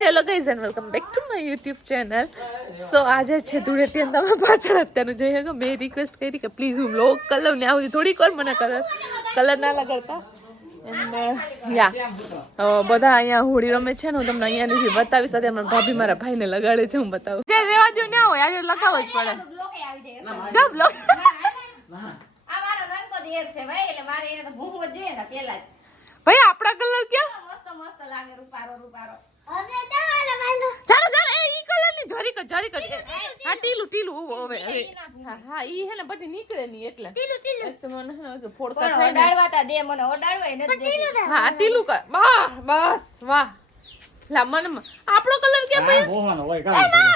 Hello guys and welcome back to my YouTube channel. So આજે છે ધૂળેટી અને તમે પાછળ અત્યારનું જોઈએ કે મેં રિક્વેસ્ટ કરી કે પ્લીઝ હું વ્લોગ કરી લઉં ને આવું થોડીક વાર મને કલર ના લગાડતા. એન્ડ યા બધા અહીંયા હોળી રમે છે ને હું તમને અહીંયાની બતાવીશ. સાથે મારા ભાભી મારા ભાઈને લગાડે છે, હું બતાવું. જે રેવા દો ના હોય આજે લગાવવો જ પડે. જો બ્લોક ભાઈ આપણા કલર ક્યાં મસ્ત લાગે રૂપારો હવે ચાલો ચાલો એ ઈ કલર ની જરીક હા ટીલું હવે હા ઈ હે ને પછી નીકળે ની એટલે તો મને હે ને ફોડકા થાય ને ઓડાડવાતા દે મને ઓડાડવાય નથી દે હા ટીલું કર બસ વાહ લા મને આપણો કલર કે ભાઈ મોહન હોય કામ ના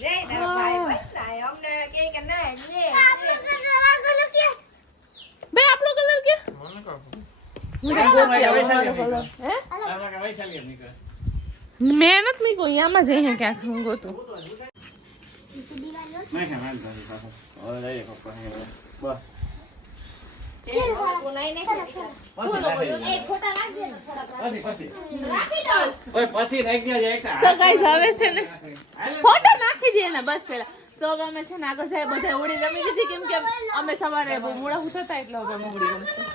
જય તારા ભાઈ બસ ના અમને કે ના લે બે આપણો કલર કે મને કહો મહેનત મી કોઈ આમાં જઈ ક્યાંક હું ગોતું ફોટો નાખી દે ને બસ પેલા તો હવે અમે છે ને આગળ સાહેબ બધા હોળી રમી લીધી કેમ કે અમે સવારે મોડા ઉઠતા એટલે હવે અમે હોળી રમશું.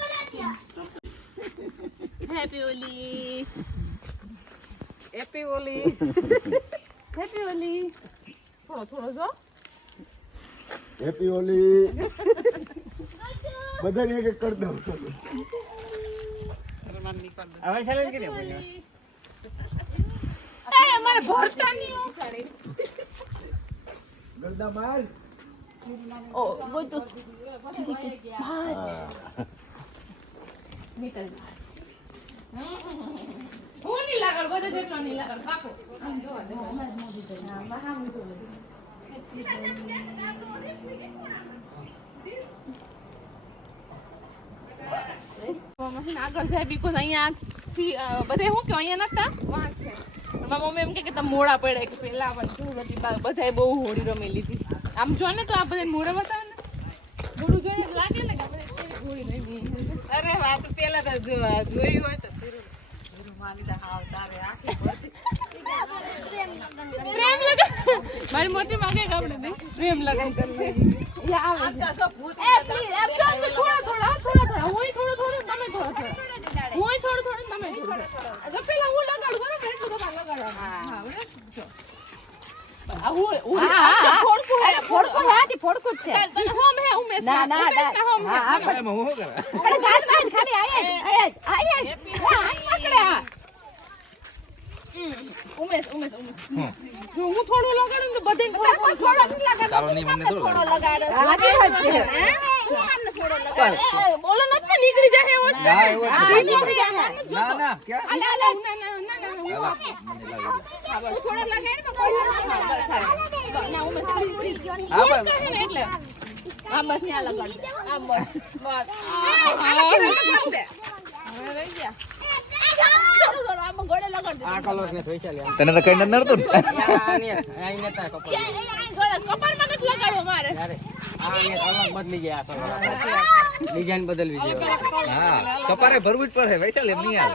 હેપી હોલી થોડો જો હેપી હોલી બધાને એક એક કરી દઉં. હવે ચાલે કે બોલ્યો એ મને ભરતા નહીં ઉખાડી ગલદા માર ઓ ગોતો નીકળ હું નહીં લાગળ બધે જેટલો નહીં લાગળ પાકો આમ જોવા દે મારી મોઢું દે હા બહામ જોવા દે આગળ જાય બીકોઝ અહીંયાથી બધે શું કે અહીંયા નતા વાં છે મારા મમ્મી એમ કે તમે મોડા પડ્યા કે પેલા પણ બધાએ બહુ હોળી રમી લીધી. આમ જો ને તો આ બધા મોડા બતાવે ને થોડું જોઈએ લાગે ને કે આપણે હોળી લઈ ગઈ. અરે વાહ તો પેલા તો જોયું હોય તો પ્રેમ લગન મારી મોટી માંગે કે આપણે પ્રેમ લગન કરી લે યા આવે એ પ્લીઝ એમ થોડા હું થોડું તમે થોડું તમે જો પેલા હું લગાડું બરાબર એટલું તમારે લગાડવાનું હા ફોડકું છે હોમ હે ઉમેશ ના હોમ હે હું હું કરે અરે ગાસ ખાલી આય ઉમેશ હું થોડું લગાડું તો બધે થોડો નહીં મને થોડો લગાડો સાચી વાત છે બોલો નથી નીકળી જાય એવો છે નીકળી જાય ના ક્યાં ના હું થોડો લગાડ ના ઉમેશ હા બસ એટલે આ બસ ન્યા લગાડ દે આ બસ રહી ગયા તને તો કઈ નથી નડતું બદલી ગયા બદલવી જોઈએ. હા કપારે ભરવું જ પડે વૈશાલ એમ નહીં આવે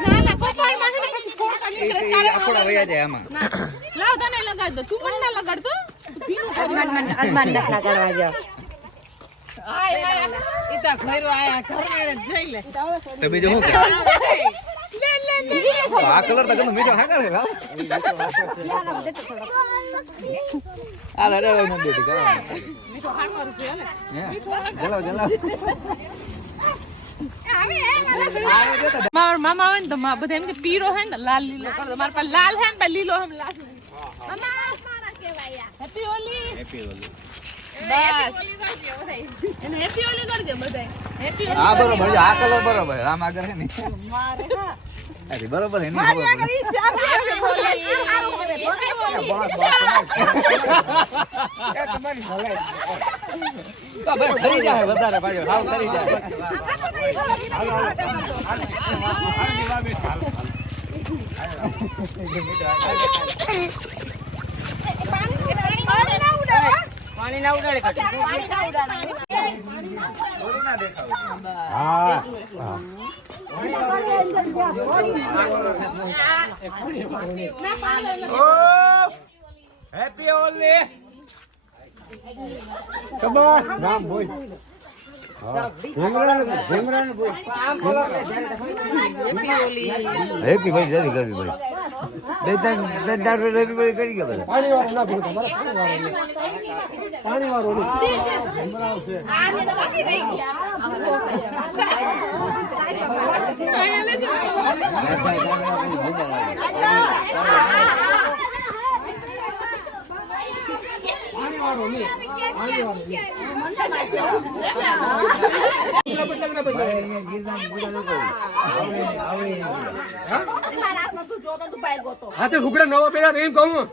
થોડા વયા જાય આમાં લાવ તને લગાડ દો તું પણ ના લગાડતો અરમાન નથી લગાડવા જાવ તો બીજું શું આ કલર તો ગમે મીઠો હા કરે આ રે રે ન દેતી કરો મીઠો ખાવાનું છે ને જલાવ મારા મામા આવે ને તો બધા એમ કે પીરો હે ને લાલ લીલો કર દો. મારા પાસે લાલ હે ને લીલો હમ લાલ મામા હેપી હોલી બસ એને હેપી હોલી કરી દે બધા હેપી હોલી. હા બરોબર આ કલર બરોબર આમ આગળ હે ને મારે હા અરે બરોબર હે ને બરોબર તો બસ થઈ જાય વધારે પાછો હાવ કરી જાય પાણી ના ઉડાડે બોલું ના દેખાવ હા હેપી હોલી કબા રામ બોલ હેપી ભાઈ જલ્દી કરવી ભાઈ બે ત્રણ હેપી ભાઈ કરી ગયા પાણી વાળો ના ભૂલ તમારે પાણી વાળો હાથે ફૂકડા નવા પહેર્યા તો એમ કહું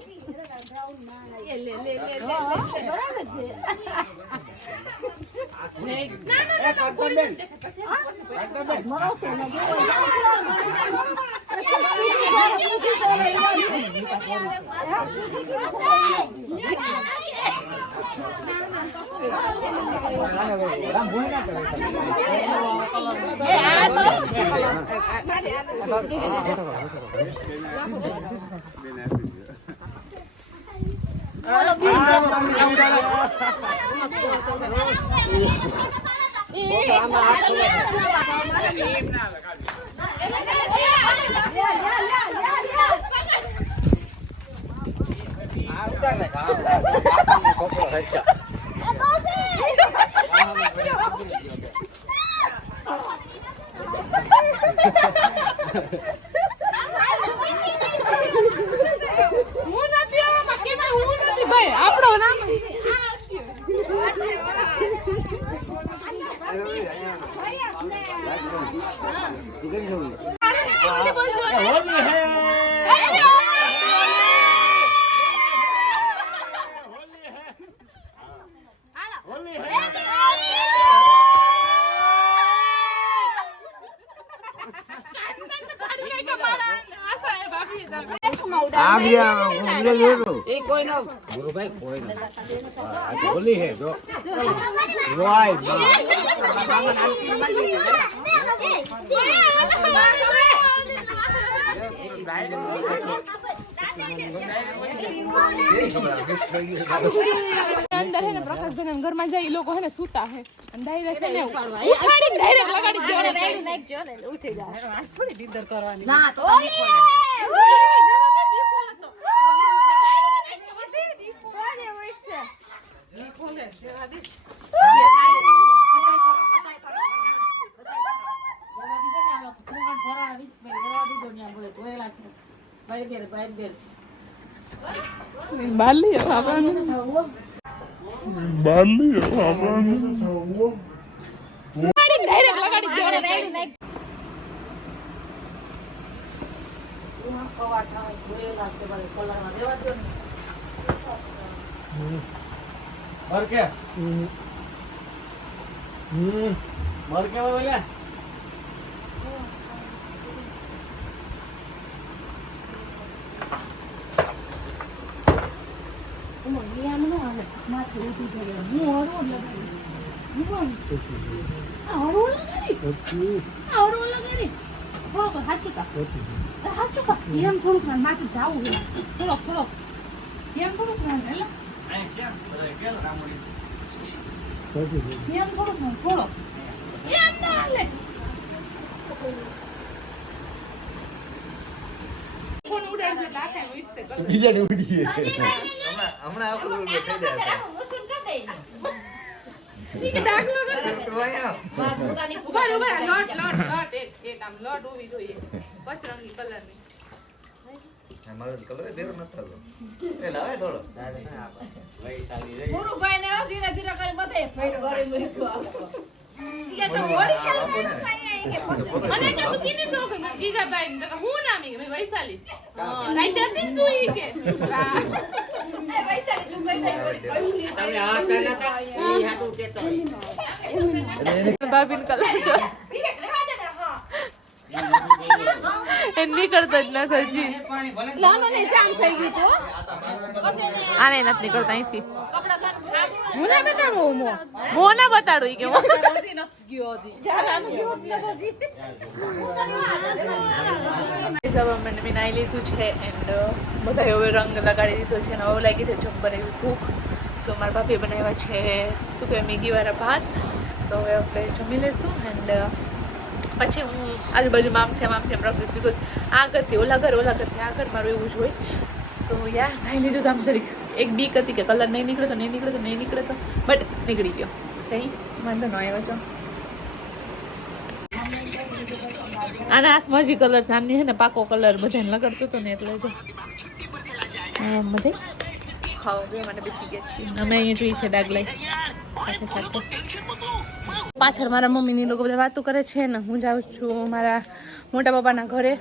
ભાઈ આપણો નામ આ ગયા એ કોઈ ના ગુરુભાઈ કોઈ ના હોલી હે જો રોય અંદર હે ને પ્રકાશભાઈ ઘરમાં જાય ઈ લોકો હે ને સૂતા હે અને ડાયરેક્ટ હે ને ઉઠાડીને ડાયરેક્ટ લગાડી દેવાનો ઉઠી જાય થોડી દીદર કરવાની ના તો બાલી આપણને ડાયરેક્ટ લગાડી દેવાનો મર કે બોલે બીજાને ઉડી હમણાં આપણું થઈ જાય દાખલો કર ઉભા લોટ એક આમ લોટ હોવી જોઈએ પચરંગી કલરની મારો કલર દેર ન થતો એ લાવે થોડો ગુરુભાઈ ને ધીરે ધીરે કરી બધે ફેટ ઘરે મૂકો ઈ તો ઓડી ખેલ કે અને કે તું કીને છો કે જીજાભાઈ ને તો હું નામી કે વૈશાલી રાઈતે હતી તું ઈ કે એ વૈશાલી તું કઈ કરી તમે આ તને ઈ હાટુ કેતો બાબીન કલર વિવેક રેવા દે ને હા એ નીકળતો જ ન થજી લાનો ને જામ થઈ ગઈ તો આને નથી નીકળતા અહીંથી કપડા કાઢ હું ના બતાડું હું ના બતાડું ઈ કે હું હજી નથી ગયો હજી જ્યારે આનું ગયો જ નથી હજી મેં નાઈ લીધું છે એન્ડ બધા હવે રંગ લગાડી દીધો છે અને હવે લાગી છે જબ્બર એવી ભૂખ સો મારા ભાભીએ બનાવ્યા છે શું કહેવાય મેગીવાળા ભાત સો હવે આપણે જમી લઈશું એન્ડ પછી હું આજુબાજુમાં આમ તેમ રખીશ બિકોઝ આ ઘરથી ઓલા ઘરથી આ ઘર મારું એવું જ હોય સો યા નાઈ લીધું તો આમ જરીક એક બીક હતી કે કલર નહીં નીકળે તો બટ નીકળી ગયો કંઈ વાંધો ન આવ્યો છો આના હાથમાં હજી કલર સામની હે ને પાકો કલર બધાને લગાડતો હતો ને એટલે જો બધે ખાવા પીવા માટે બેસી ગયા છીએ અમે અહીંયા જોઈએ છે ડાગલાઈ સાથે પાછળ મારા મમ્મીની લોકો બધા વાતો કરે છે ને હું જાઉં છું મારા મોટા પપ્પાના ઘરે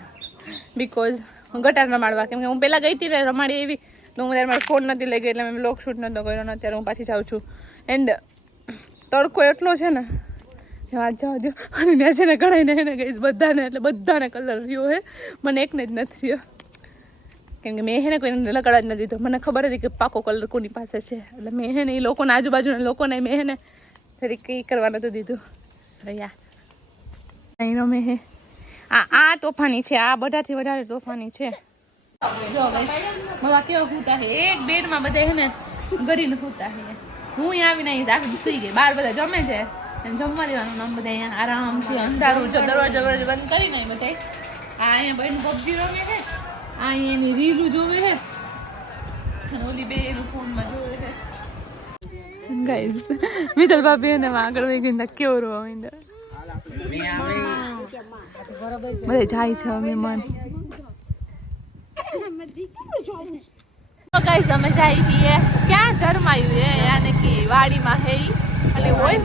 બિકોઝ હું ગટાર રમાડવા કેમ કે હું પહેલાં ગઈ હતી ને રમાડી એવી તો હું ત્યારે મારો ફોન નથી લઈ ગઈ એટલે મેં બ્લોગ શૂટ નહોતો કર્યો ને અત્યારે હું પાછી જાઉં છું એન્ડ તડકો એટલો છે ને વાત જવા દો અને ત્યાં છે ને કઢાઈને એને ગઈશ બધાને કલર રહ્યો હે મને એકને જ નથી રહ્યો કેમ કે મેં એને કોઈને લગાડવા જ નથી દીધો મને ખબર હતી કે પાકો કલર કોની પાસે છે એટલે મેં એને એ લોકોને આજુબાજુના લોકોને મેં એને ફરી કંઈ કરવા નહોતું દીધું યા અહીં રમે હે આ તોફાની છે આ બધાથી વધારે તોફાની છે જો બધા કેવા સૂતા છે એક બેડમાં બધા હે ને ગરીને સૂતા છે હું અહીંયા આવીને અહીં સુઈ ગઈ બહાર બધા જમે છે જમવા દેવાનું નામ બધા અહીંયા આરામથી અંધારું જો દરવાજો બંધ કરીને બધા આ અહીંયા બેન પબજી રમે છે આ અહીંયા એની રીલું જોવે છે અને ઓલી બે એનું ફોનમાં જોવે છે ગાઈસ મિતલ ભાભી એને આગળ વહી ગઈ કેવો રોવા માંડ્યો બધા જાય છે મહેમાન ગાઈસ અમે જાય છીએ ક્યાં જરમાયું હે યાને કે વાડીમાં હે એટલે હોય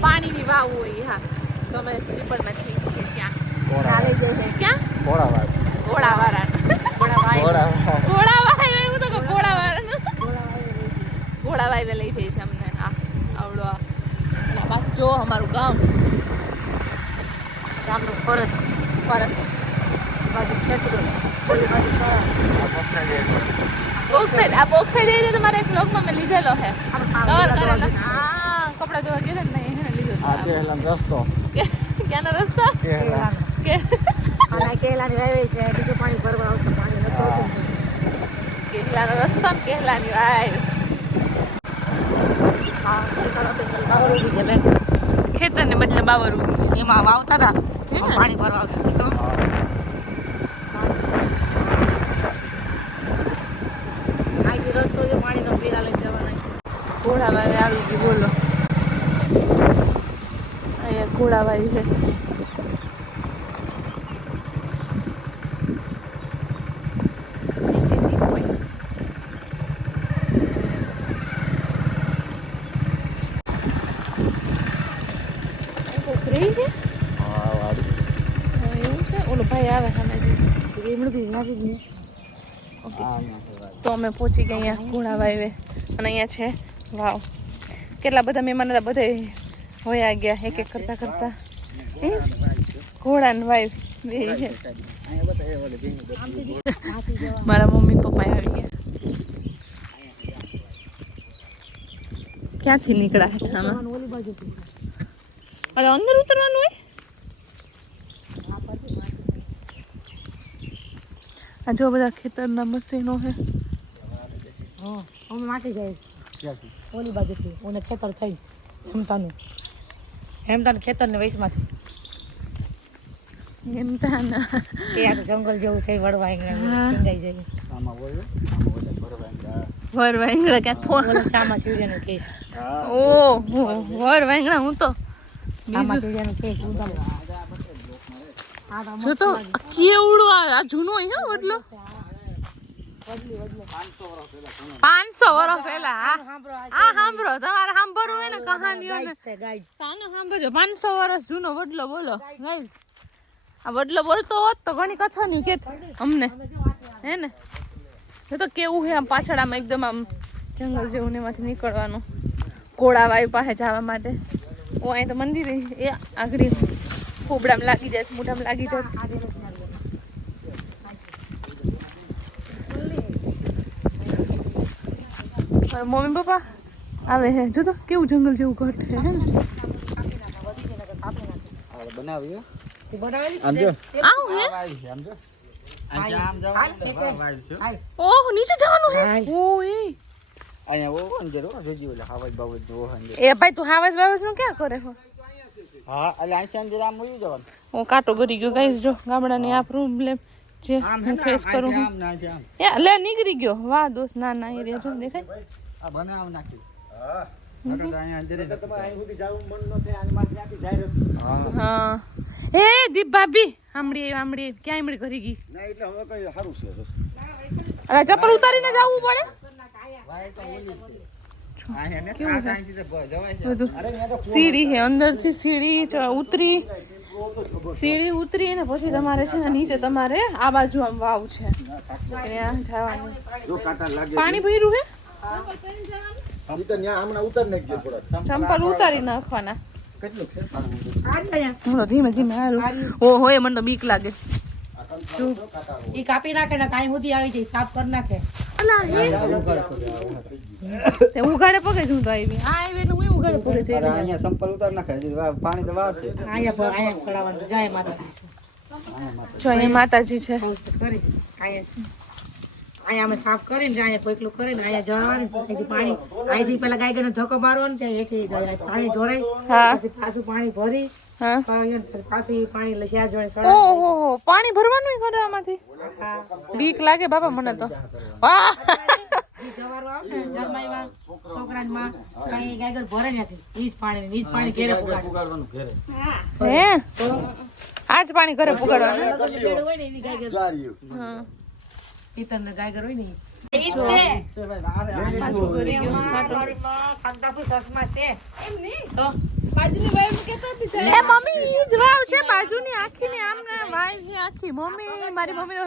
પાણીની વાવ હોય હા તો અમે જીપરમાં છીએ ત્યાં ક્યાં ઘોડાવાળા એવું તો ઘોડાવાળા લઈ જાય છે અમને હા આવડો જો અમારું ગામનું ફરસ બોક્સ સાઈડ એ તમારા એક બ્લોગમાં મેં લીધેલો છે કવર કરેલો હા કપડા જોવા ગયા ને એને લીધો રસ્તો ક્યાંનો રસ્તો કેહલાનો રસ્તો ને કેહલાની વાય ખેતર ને બદલે બાવરું એમાં વાવતા હતા પાણી ભરવા રસ્તો છે પાણીનો પીરા લઈ જવાના ઘોડાવાઈ આવી ગઈ બોલો અહીંયા ઘોડાવાઈ છે તો અમે પહોંચી ગયા અહીંયા ઘોડાવાઈ અને અહીંયા છે વાવ કેટલા બધા મહેમાન હતા બધા હોયા ગયા એક કરતા ઘોડા ને વાઈફ બે છે મારા મમ્મી પપ્પા આવી ગયા ક્યાંથી નીકળ્યા હતા આમાં અરે અંદર ઉતરવાનું હોય આ જો બધા ખેતરના મશીનો છે અમે માટી જાય ઓલી બાજુથી ઓને ખેતર થઈ હેમતાનું ખેતર ને વૈશમાંથી હેમતાના એ આ જંગલ જેવું છે વડવા જાય વર વાંગડા ક્યાંક ફોન ચામા સૂર્યનું કેસ ઓ વર વાંગડા હું તો ચામા સૂર્યનું કેસ જો તો કેવડું આ જૂનો હે વડલો 500 વર્ષ પહેલા આ સાંભળો તમારે સાંભળવું હોય ને કહાનીઓને તાને સાંભળજો 500 વર્ષ જૂનો વડલો બોલો ગાઈસ આ વડલો બોલતો હોત તો ઘણી કથાની કે અમને હે ને જો તો કેવું છે આમ પાછળ આમ એકદમ આમ જંગલ જેવું ને એમાંથી નીકળવાનું ઘોડાવાઈ પાસે જવા માટે ઓ અહીં તો મંદિર એ આગળ ખોબડામાં લાગી જાય મોઢામાં લાગી જાય મમ્મી પપ્પા આવે હે જો તો કેવું જંગલ જેવું ઘર છે હે ને બનાવ્યું બનાવેલી આમ જો આવું હે આમ જો આમ જાવ ઓહ નીચે જવાનું હે ઓય અહીંયા ઓ અંદર હો જોજી ઓલા હાવજ બાવજ જો અંદર એ ભાઈ તું હાવસ બાવસ નું ક્યાં કરે હો હા એટલે આંખે અંદર આમ ઉઈ જવાનું હું કાંટો ગરી ગયો ગાઈસ જો ગામડાની આ પ્રોબ્લેમ જે આમ હું ફેસ કરું આમ ના આમ એ લે નીકળી ગયો વાહ દોસ્ત ના ના એ રે જો દેખાય આ બનાવ નાખ્યું હા નકર અહીંયા અંદર તમારે અહીં સુધી જાવું મન ન થાય આની માથે આપી જાય હા એ દીપ ભાભી આમડી ક્યાં આમડી ઘરી ગઈ ના એટલે હવે કઈ સારું છે અરે ચપ્પલ ઉતારીને જવું પડે સીડી હે અંદર થી સીડી ઉતરી ને પછી તમારે છે ને નીચે તમારે આ બાજુ આમ વાવ છે ત્યાં જવાનું પાણી ભર્યું હે ચંપલ ઉતારી નાખવાના હું ધીમે ધીમે હારું ઓહો એ મને તો બીક લાગે ઈ કાપી નાખે ને કાઈ સુધી આવી જાય સાફ કરી નાખે અલા તે ઉઘાડે પગે જ હું તો આવી એટલે હું ઉઘાડે પગે જઈ રહી અહીંયા સંપલ ઉતાર નાખે પાણી તો વાવશે અહીંયા ચડાવવાનું જાય માતાજી જો અહીંયા માતાજી છે કરી અહીંયા અમે સાફ કરીને અહીંયા કોઈકલું કરીને અહીંયા જવાનું અહીંથી પાણી અહીંથી પેલા ગાય ગઈને ધક્કો મારવાનું ત્યાં એથી પાણી ઢોરાય હા પછી પાછું પાણી ભરી હા પાછું પાણી લસ્યા જોડે સળા ઓહો પાણી ભરવાનું ઘરે આમાંથી બીક લાગે બાપા મને તો વાહ જવારો આવે ને જરમાઈમાં છોકરામાં કઈ ગાય ભરે નથી ઈ જ પાણી ઘેરે પુગાડવાનું ઘરે હે આજ પાણી ઘરે પુગાડવાનું હોય ને એની ગાય હા પિતર ને ગાય હોય ને ઈ જ છે એ મમ્મી ઈ જ વાવ છે બાજુની આખીની આમ ને વાવ છે આખી મમ્મી મારી મમ્મી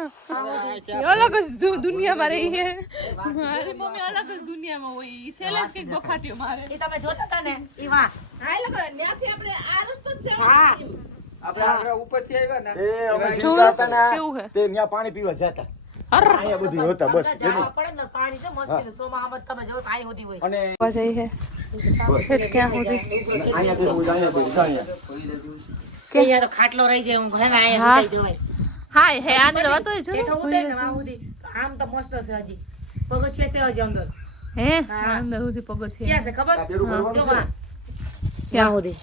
અલગ જ દુનિયામાં રહી છે મારી મમ્મી અલગ જ દુનિયામાં હોય ઈ સેલે જ કઈક બખાટ્યો મારે ઈ તમે જોતા હતા ને ઈ વાહ હા લગો ત્યાંથી આપણે આ રસ્તો જ હા આપણે ઉપરથી આવ્યા ને એ અમે જીવતા હતા ને કેવું હે તે ત્યાં પાણી પીવા જતા અર અહીંયા બધું હતા બસ જવા પડે ને પાણી છે મસ્તી સોમાં તમે જો તાઈ હોતી હોય અને જઈ હે ઠેઠ ક્યાં સુધી અહીંયા તો અહીંયા અહીંયા તો ખાટલો રહી જાય હું ઘરે અહીંયા સુકાઈ જવાય હા હે આને તો વાતો જો બેઠો ઉતરે ને વાહ સુધી આમ તો મસ્ત છે હજી પગથિયે છે હજી અંદર હે અંદર સુધી પગથિયે ક્યાં છે ખબર બેડું ભરવાનું જો છે વાહ ક્યાં સુધી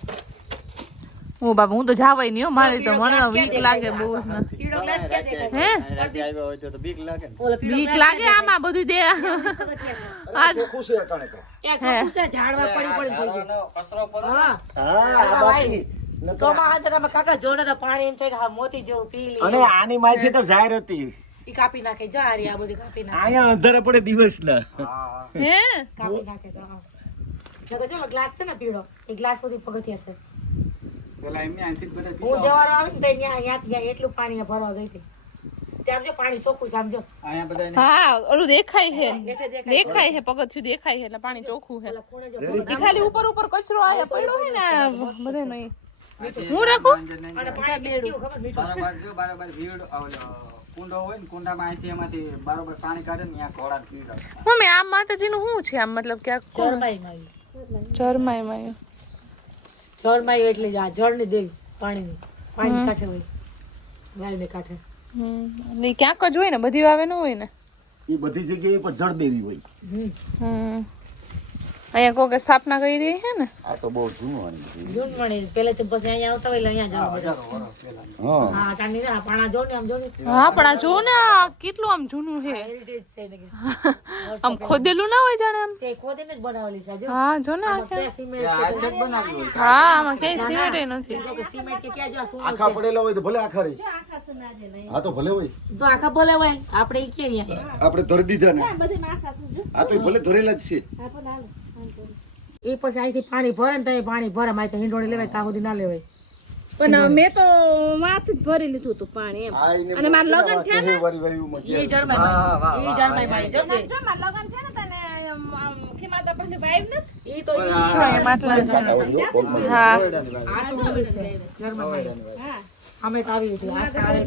ઓ બાબા હું તો જાવાય નહીં હો મારે તો મને તો બીક લાગે બહુ જ ના કીડો ગ્લાસ ક્યાં દેખાય હે રાતે આવ્યો હોય તો બીક લાગે ને ઓલો પીળો બીક લાગે આમાં બધું દે પગથિયે છે ખુશ છે અટાણે તો ક્યાં ચોખ્ખું છે ઝાડવા પડી થઈ ગયું કચરો પડે હા હા આ બાકી સોમાં હાથે તમે કાકા જોડે તો પાણી એમ થાય કે હા મોતી જેવું પી લે અને આની માથે તો જાહેર હતી ઈ કાપી નાખે જા હારી આ બધી કાપી નાખે અહીંયા અંધારા પડે દિવસ ના હે કાપી નાખે છે હા જો ગ્લાસ છે ને પીળો એ ગ્લાસ સુધી પગથિયા છે પેલા એમને આંખી બધા હું જવાનો આવી ને તો ત્યાં એટલું પાણી ભરવા ગઈ હતી ત્યાં જો પાણી ચોખ્ખું સમજો અહીંયા બધા હા ઓલું દેખાય છે એટલે દેખાય છે પગથિયું દેખાય છે એટલે પાણી ચોખ્ખું છે ખૂણે જો ઈ ખાલી ઉપર કચરો આયા પડ્યો હોય ને બધે નહીં હું રાખું અને પાણી કેવું ખબર મીઠું બારોબાર ભીડ કુંડો હોય ને કુંડામાં અહીંથી એમાંથી બારોબાર પાણી કાઢે ને ત્યાં ઘોડા પી જાય મમ્મી આમ માતાજીનું શું છે આમ મતલબ કે આ જળમાઈ માં જરમાય જળમાઈ એટલે આ જળની દેવી પાણી કાંઠે હોય ગાયને કાંઠે ને ક્યાંક જ હોય ને બધી વાવે ન હોય ને એ બધી જગ્યાએ પર જળ દેવી હોય અહીંયા કોકે સ્થાપના કરી રહી છે ને આ તો બહુ જૂનું આની બધી. જૂન મણી પેલેથી પછી અહીંયા આવતા હોય એટલે અહીંયા જવા બધા હા હા ટાણી ના પાણા જો ને આમ જો ને હા પણ આ જો ને આ કેટલું આમ જૂનું છે હેરિટેજ છે ને કે આમ ખોદેલું ના હોય જાણે આમ તે ખોદીને જ બનાવેલી છે જો હા જો ને આ આમાં ક્યાં- ક્યાં સિમેન્ટ કે બનાવ્યું હોય હા આમાં ક્યાંય સિમેન્ટ નથી કે સિમેન્ટ કે ક્યાં જો શું આખા પડેલા હોય તો ભલે આખા રહી હા તો ભલે હોય તો આખા બોલે હોય આપણે ઈ કે અહીંયા આપણે ધરી દીધા ને આ તો ભલે ધરેલા જ છે એ પછી અહીંથી પાણી ભરે ને તો એ પાણી ભરે મારે તો હિંડોળી લેવાય ત્યાં સુધી ના લેવાય પણ મેં તો માથે જ ભરી લીધું હતું પાણી એમ આ એને અને મારા લગન થયા ને વારી વાયુમાં ઈ જરમાઈ ઈ જરમાઈ મારી જમજે લગન છે ને તને ખીમાતા પછી વાઈફ ને ઈ તો ઈ હા આ તો હોય છે જરમાઈ અમે તો આવી હતી આ સારે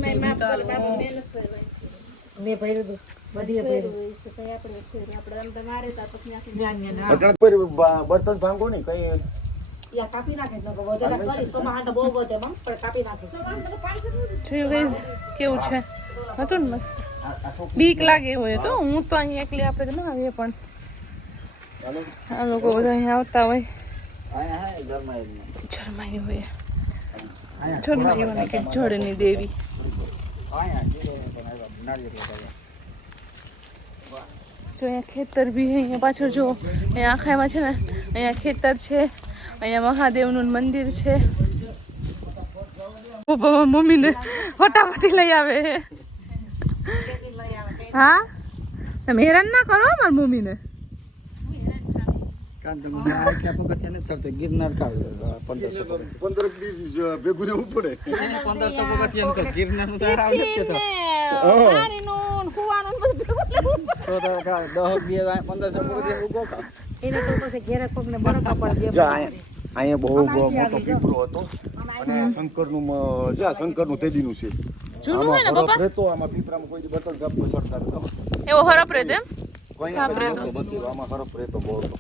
મેં ભર્યું હતું બધીએ ભર્યું બર્તન ભાંગો ને કઈ યા કાપી નાખે તો વધારે કરી સમાહાટ બહુ વધે મમ પણ કાપી નાખે જોયું guys, કેવું છે હતું ને મસ્ત. બીક લાગે હોય તો હું તો અહીંયા એકલી આપણે તો ના આવીએ પણ આ લોકો બધા અહીંયા આવતા હોય જરમાયું હોય જરમાયું કે જળની દેવી. જો અહીંયા ખેતર બી છે, અહીંયા પાછળ જો અહીંયા આખામાં છે ને અહીંયા ખેતર છે, અહીંયા મહાદેવનું મંદિર છે. મમ્મીને ફટાફટી લઈ આવે. હા તમે હેરાન ના કરો મારી મમ્મીને. ગિરનાર 15 દિવસ ભેગું રહેવું પડે. 1500 પગથિયા તો ગિરનારનું તો આરામ નથી થતો. એને તો પછી ઘેરે કોકને બરફ પડે અહીંયા બહુ મોટો પીપળો હતો અને શંકરનું તેદીનું છે. જૂનું હોય ને આમાં પપ્પા? હરફ રહેતો, આમાં પીપળામાં કોઈ દી બર્તન કાપવું સડતા નહોતા. એવો હરફ રહેતો એમ? કોઈ કાપ રહેતો. નહોતું, આમાં હરફ રહેતો બહુ હતો.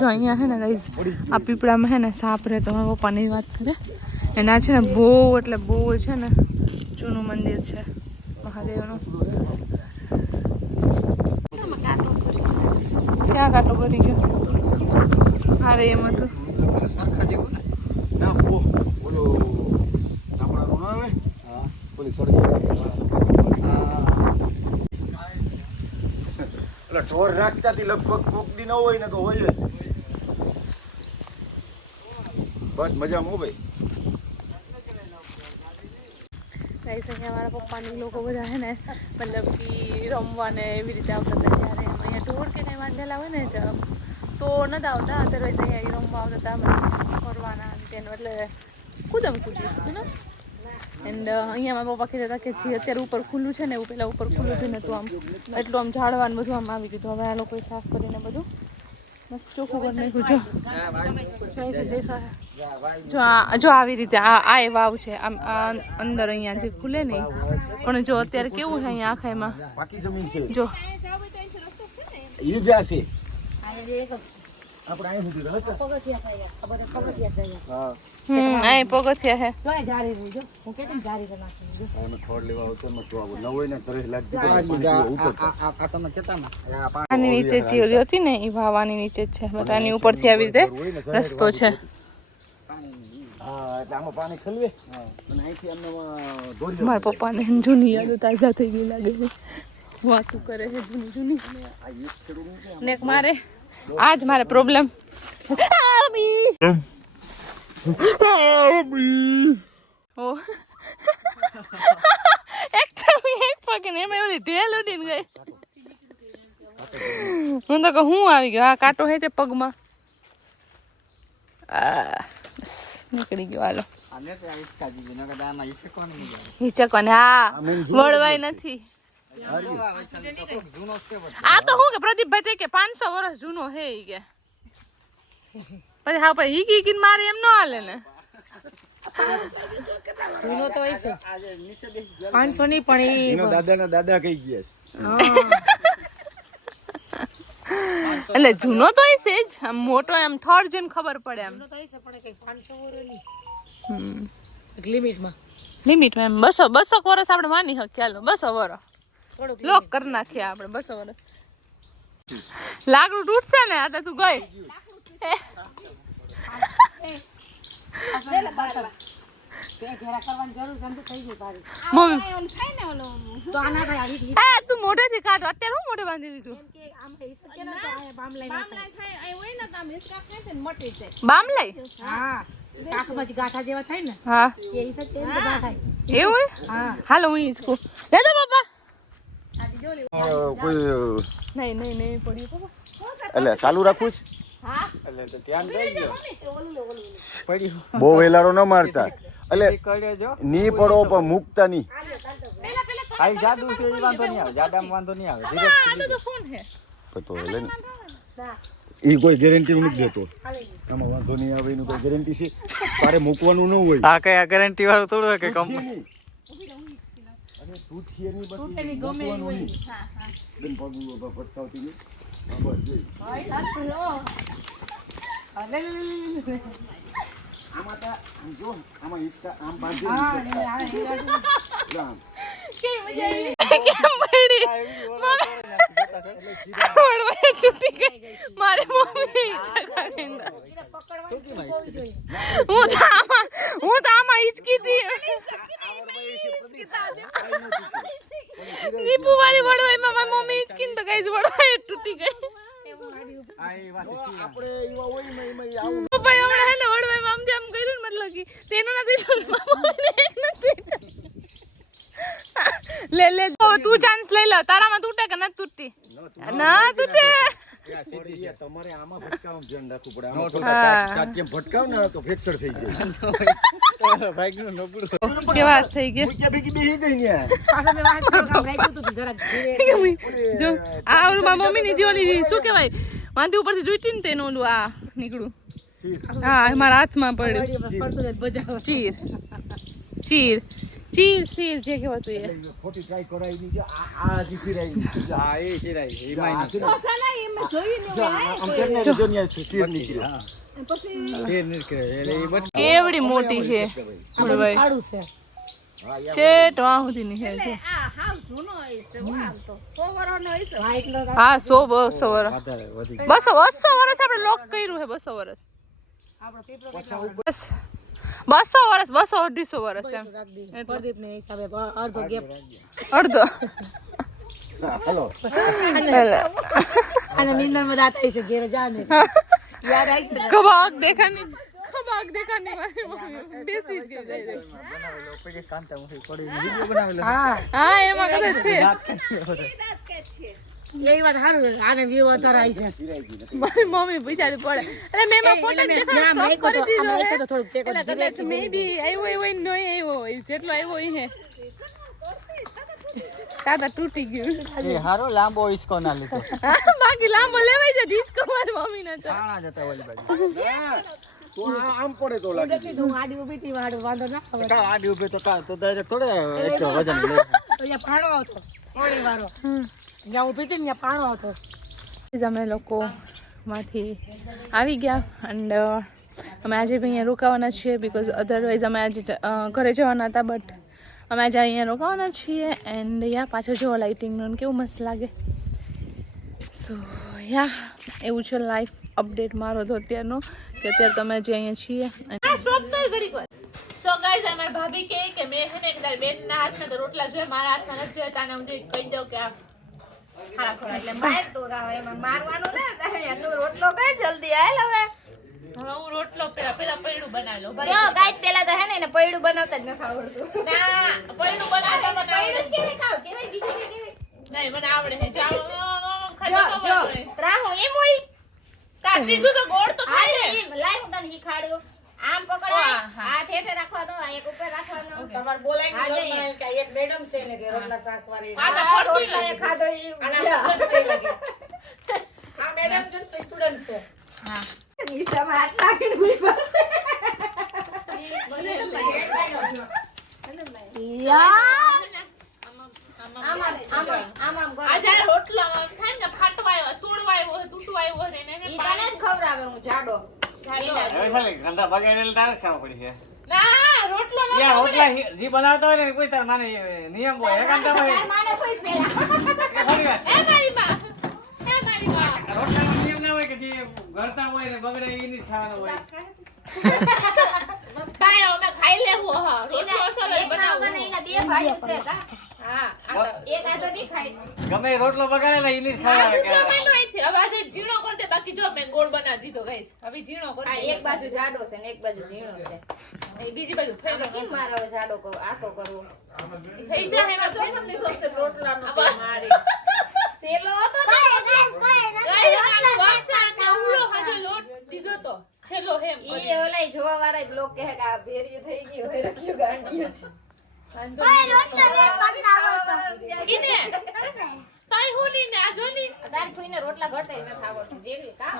જો અહીંયા હે ને ગાઈઝ આ પીપળામાં હે ને સાપ રહેતો. મારા પપ્પાની વાત કરે એના છે ને બહુ એટલે બહુ છે ને જૂનું મંદિર છે મહાદેવનું. ક્યાં કાંટો ભરી ગયો? અરે એમ હતું. ના ઓલો ચામડાનો ના આવે ઓલી સળગી એટલે ઢોર રાખતાથી લગભગ કોક દી ન હોય ને તો હોય જ. બસ મજામાં હો ભાઈ. ગાઈસ અહીંયા મારા પપ્પાની લોકો બધા છે ને મતલબ કે રમવાને એવી રીતે આવતા હતા. જ્યારે અહીંયા ઢોર કે કંઈ બાંધેલા હોય ને તો નથી આવતા. અદરવાઇઝ અહીંયા રમવા આવતા હતા મતલબ ફરવાના તેનો એટલે કૂદમ કૂદી હે ને. એન્ડ અહીંયા મારા પપ્પા કહેતા હતા કે જે અત્યારે ઉપર ખુલ્લું છે ને એવું પહેલાં ઉપર ખુલ્લું થયું નતું આમ એટલું આમ ઝાડવાનું બધું આમ આવી ગયું. હવે આ લોકોએ સાફ કરીને બધું મસ્ત ચોખ્ખું કરી નાખ્યું. જો દેખાય જો આવી રીતે આ એ વાવ છે આમ આ અંદર અહીંયા જે ખુલે નહીં પણ જો અત્યારે કેવું છે અહીંયા આખાઈમાં બાકી જમીન છે જો એ જ્યાં છે આપણે અહીં સુધી રહે પગથિયા છે આ બધા પગથિયા છે હા આ પગથિયા છે જોય જારી રહી જો હું કેમ જારી કરી નાખી અમે થોડ લેવા આવતો ન તો આવું ન હોય ને તરસ લાગતી તો આ તમે કેતામાં આની નીચે જે ઓલી હતી ને એ વાવાની નીચે જ છે બટ આની ઉપરથી આવી રીતે રસ્તો છે. હા એટલે આમાં પાણી ખલવે અને અહીંથી અમને દોરી મારા પપ્પાને જૂની યાદો તાજા થઈ ગઈ લાગે છે. વાતું કરે છે જૂની જૂની ને એક મારે આજ મારે પ્રોબ્લેમ એક પગે ને એમાં ઓલી ઢેલ ઉડીને ગઈ. હું તો કહું હું આવી ગયો આ કાંટો હે તે પગમાં. બસ નીકળી ગયો. હાલો હિચકવાને હા વળવાય નથી. આ તો હું કે પ્રદીપભાઈ તે કે 500 વર્ષ જૂનો હે ઈ કે પછી હા પછી હીકી હીકીને મારે એમ ન હાલે ને. જૂનો તો હોય છે 500 ની પણ એનો દાદાના દાદા કહી ગયા છે એટલે જૂનો તો હશે જ આમ મોટો એમ થોડ જોઈને ખબર પડે એમ. તો હોય છે પણ કઈ 500 વર્ષ ની લિમિટમાં લિમિટમાં એમ 200 વર્ષ આપણે માની શકીએ. હાલો 200 વર્ષ લોક કરી નાખીએ આપણે 200 વર્ષ. લાકડું તૂટશે ને આ તો તું ગઈ તો આના ભાઈ તું મોઢેથી કાઢ. અત્યારે હું મોઢે બાંધી દીધું. બામ લઈ હા શાકભાજી ગાંઠા જેવા થાય ને હા એ હિસાબ તેમ તો ગાંઠાય એવું હા હાલો હું ઈચકું લેજો પપ્પા. કોઈ નહીં પડ્યું પપ્પા. એટલે ચાલુ રાખું છે હા એટલે તો ધ્યાન દઈ ગયો પડ્યું બહુ વેલારો ન મારતા એટલે કરે જો ની પડો પણ મૂકતા નહીં. આ જાદુ છે એ વાંધો નહીં આવે જાડામાં વાંધો નહીં આવે ધીરે આ તો ફોન હે તો લે ને એ કોઈ ગેરંટી નથી દેતો. આમાં વાંધો નહીં આવે એનું કોઈ ગેરંટી છે તારે મૂકવાનું ન હોય. આ કઈ ગેરંટી વાળું થોડું હોય કે કંપની તું થિયરી તૂટેલી ગમે એવી હોય. બેન પગું ભટકાવતી નહીં. હા, બસ જોઈ. ભાઈ સાચું લો. અલે આમાં તો આમ જો ને, આમાં હિંચકા આમ બાંધી હા ને ને આ આમ. કેમ પડી વડવાએ છૂટી ગઈ મારી મમ્મી ઈચ્છા કરીને હું તો આમાં હિચકી હતી દીપુ વાળી વડવાઈમાં મારી મમ્મી હિચકીને તો કઈ વડવાઈ તૂટી ગઈ આપણે એવા હોય ને એમાં આવું પપ્પા હમણાં હે ને વડવાઈમાં આમ તેમ કર્યું ને મતલબ કે તેનું નથી લે લે તું ચાન્સ લઈ લે તારામાં તૂટે કે નથી તૂટતી ના તૂટે પણ એ તમારે આમાં ભટકાવવાનું ધ્યાન રાખવું પડે. આમાં થોડા કાચેમ ભટકાવ ને તો ફ્રેક્ચર થઈ જાય. બાઈકનું નબળું. કેવા થઈ ગયા ભૂખ્યા ભેગી બેસી ગઈ ને. પાછા મેં વાત કામ રાખ્યું હતું જરાક ધીરે. જો આ ઓલું મારી મમ્મીની જે ઓલી શું કહેવાય વાંધી ઉપરથી જોઈતી ને તેનું ઓલું આ નીકળું હા મારા હાથમાં પડ્યું પડતું જ બજાવ. ચીર ચીર ચીર ચીર જે કહેવાતું એ ખોટી ટ્રાય કરાવી ની જો આ જીસીરાઈ હા, એ સિરાય. એ માઇનસ. આમ કરીને જો ને શીર નીકળી. એ નીકળે. એટલે એ બટ કેવડી મોટી છે વડવાઈ કાળું છે. છેટ વાહ સુધીની છે હા એટલો હા 100 200 વર્ષ વધારે વધી 200 વર્ષ આપણે લોક કર્યું છે 200 વર્ષ આપણો પીપળો બસ 200 વર્ષ 200 250 વર્ષ એમ પ્રદીપ ને હિસાબે અડધો ગેપ. અડધો હેલો અને નિંદર માં દાતા હશે ઘેર જા ને યાદ આવી છે. ખબાક દેખાની મારી મમ્મી બેસી જ ગઈ direct. બનાવેલો પછી કાંતા મુખી પડી વિડિયો બનાવેલો. હા હા એમાં કદાચ છે એ વાત સારું છે. આને વ્યૂ વધારે આવી છે. મારી મમ્મી બિચારી પડે એટલે મેં એમાં ફોટો દેખાડો ના, stop કરી દીધો આમાં હે. એક તો થોડુંક ટેકો એટલે કદાચ મે બી આવ્યો હોય નહીં આવ્યો હોય જેટલો આવ્યો હોય હે કાદા તૂટી ગયું એ હારો લાંબો ઈસકો ના લીધો. બાકી લાંબો લેવાય છે ડીસ્કો મારી મમ્મી ને તો કાણા જતા ઓલી બાજુ. તો આમ પડે તો લાગે. હું આડી ઊભી હતી વાંધો ના આવે. કા આડી ઉભે તો કા તો ડાયરેક્ટ થોડે એટલો વજન લે. તો અહીંયા પાણો આવતો પાણી વાળો જ્યાં ઊભી હતી ને ત્યાં પાણો આવતો. અમે લોકો માંથી આવી ગયા એન્ડ અમે આજે બી અહીંયા રોકાવાના છીએ બીકોઝ અધરવાઇઝ અમે આજે ઘરે જવાના હતા બટ અમે આજે અહીંયા રોકાવાના છીએ એન્ડ યા પાછળ જો લાઇટિંગનું કેવું મસ્ત લાગે સો યા એવું છે લાઈફ અપડેટ મારો તો અત્યારનો કે અત્યારે તમે જે અહીંયા છીએ સ્ટોપ તો ઘડી કર સો ગાઈઝ અમાર ભાભી કે મેં હે ને એકદાર બેનના હાથમાં તો રોટલા જોઈએ મારા હાથમાં નથી જોઈએ તાને હું કહી દઉં કે આ ખારા ખોરા એટલે માર તો રાવ એમાં મારવાનું ને કહે તું રોટલો કર જલ્દી આય હવે હું રોટલો પેલા પૈડું બનાવી લઉં જો ગાઈસ પેલા તો હે ને પૈડું બનાવતા જ નથી આવડતું ના પૈડું બનાવતા મને પૈડું કેવી ખાવ કેવી બીજું કેવી નહીં મને આવડે છે જાઓ જો રાહો એમ હોય કા સીધું તો ગોળ તો થાય ને લાઈ હું તને શીખાડ્યું આમ પકડાય હાથ હેઠે રાખવાનો એક ઉપર રાખવાનો તમાર બોલાઈ કે એક મેડમ છે ને કે રોટલા શાક વાળી આ તો રોટલા એ ખાધો આના સ્ટુડન્ટ છે લાગે. આ મેડમ છે ને સ્ટુડન્ટ છે. હા ઈશામાં હાથ નાખીને ભૂઈ પાસે. આ જ્યારે રોટલો આમ થાય ને ફાટવાયો તોડવાયો હોય તૂટવાયો હોય ને એને ઈ તને જ ખવડાવે હું જાડો. હવે ખાલી ગંદા બગાડેલ તારે જ ખાવા પડી છે. ના રોટલો ન યા રોટલા જી બનાવતા હોય ને કોઈ તાર માને નિયમ હોય એકાંતા હોય માને કોઈ પેલા. એ ખરી વાત. એ મારી માં રોટલાનો નિયમ ના હોય કે જે ઘરતા હોય ને બગડે ઈ નહીં ખાવાનું હોય. કાય અમે ખાઈ લેવું હા રોટલો અસલ એક બનાવો ખાવ ને એના બે ભાઈઓ છે કા. હા આ તો એક આ તો નહીં ખાય. ગમે એ રોટલો બગાડેલા ઈ નહીં ખાવા કે હવે આજે ઝીણો કરતે બાકી જો મેં ગોળ બનાવી દીધો ગાઈસ હવે ઝીણો આ કરતે એક બાજુ જાડો છે ને એક બાજુ ઝીણો છે. એ બીજી બાજુ થઈ આમાં કેમ મારે હવે જાડો કરો આસો કરવો. જાય એમાં તો એમ લીધો છે રોટલાનો તે મારી. સેલો હતો ને. લોટ દીધો તો છેલ્લો હેમ ઈ ઓલાય જોવા વાળા બ્લોક કહે કે આ ભેરિયું થઈ ગયું હવે રખ્યું ગાંડિયું છે. ઈને તાઈ હોલી ને આ જોની તાર ફૂઈને રોટલા ઘટે નથી આવડતું જેવી કામ